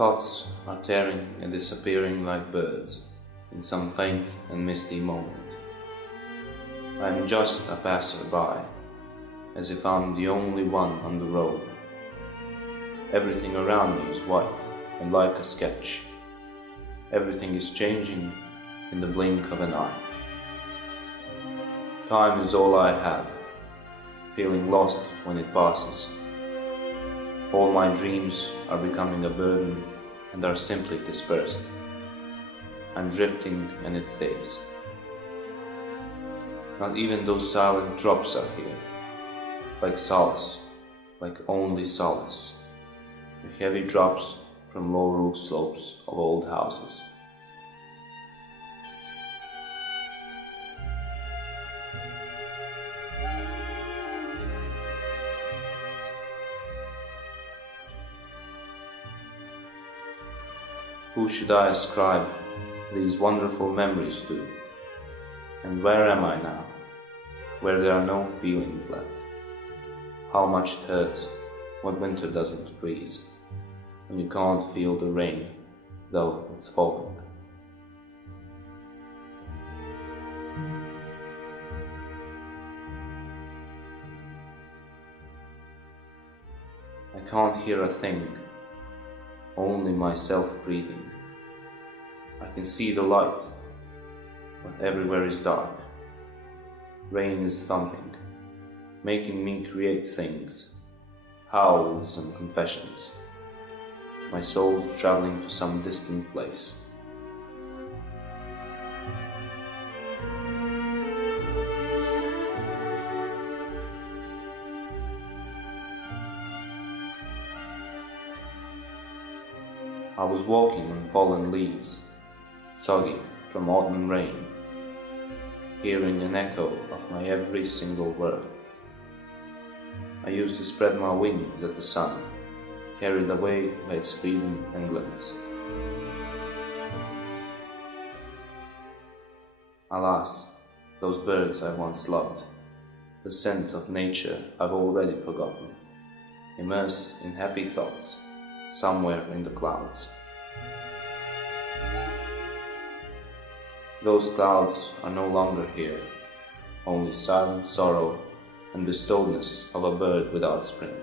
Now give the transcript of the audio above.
thoughts are tearing and disappearing like birds in some faint and misty moment. I am just a passer-by, as if I'm the only one on the road. Everything around me is white and like a sketch. Everything is changing in the blink of an eye. Time is all I have, feeling lost when it passes. All my dreams are becoming a burden and are simply dispersed. I'm drifting and it stays. Not even those silent drops are here, like solace, like only solace, the heavy drops from low roof slopes of old houses. Who should I ascribe these wonderful memories to? And where am I now, where there are no feelings left? How much it hurts when winter doesn't freeze, when you can't feel the rain, though it's falling. I can't hear a thing, only myself breathing. I can see the light, but everywhere is dark. Rain is thumping, making me create things, howls and confessions. My soul's traveling to some distant place. I was walking on fallen leaves, soggy from autumn rain, hearing an echo of my every single word. I used to spread my wings at the sun, carried away by its freedom and glints. Alas, those birds I once loved, the scent of nature I've already forgotten, immersed in happy thoughts, somewhere in the clouds. Those clouds are no longer here, only silent sorrow and bestowedness of a bird without spring.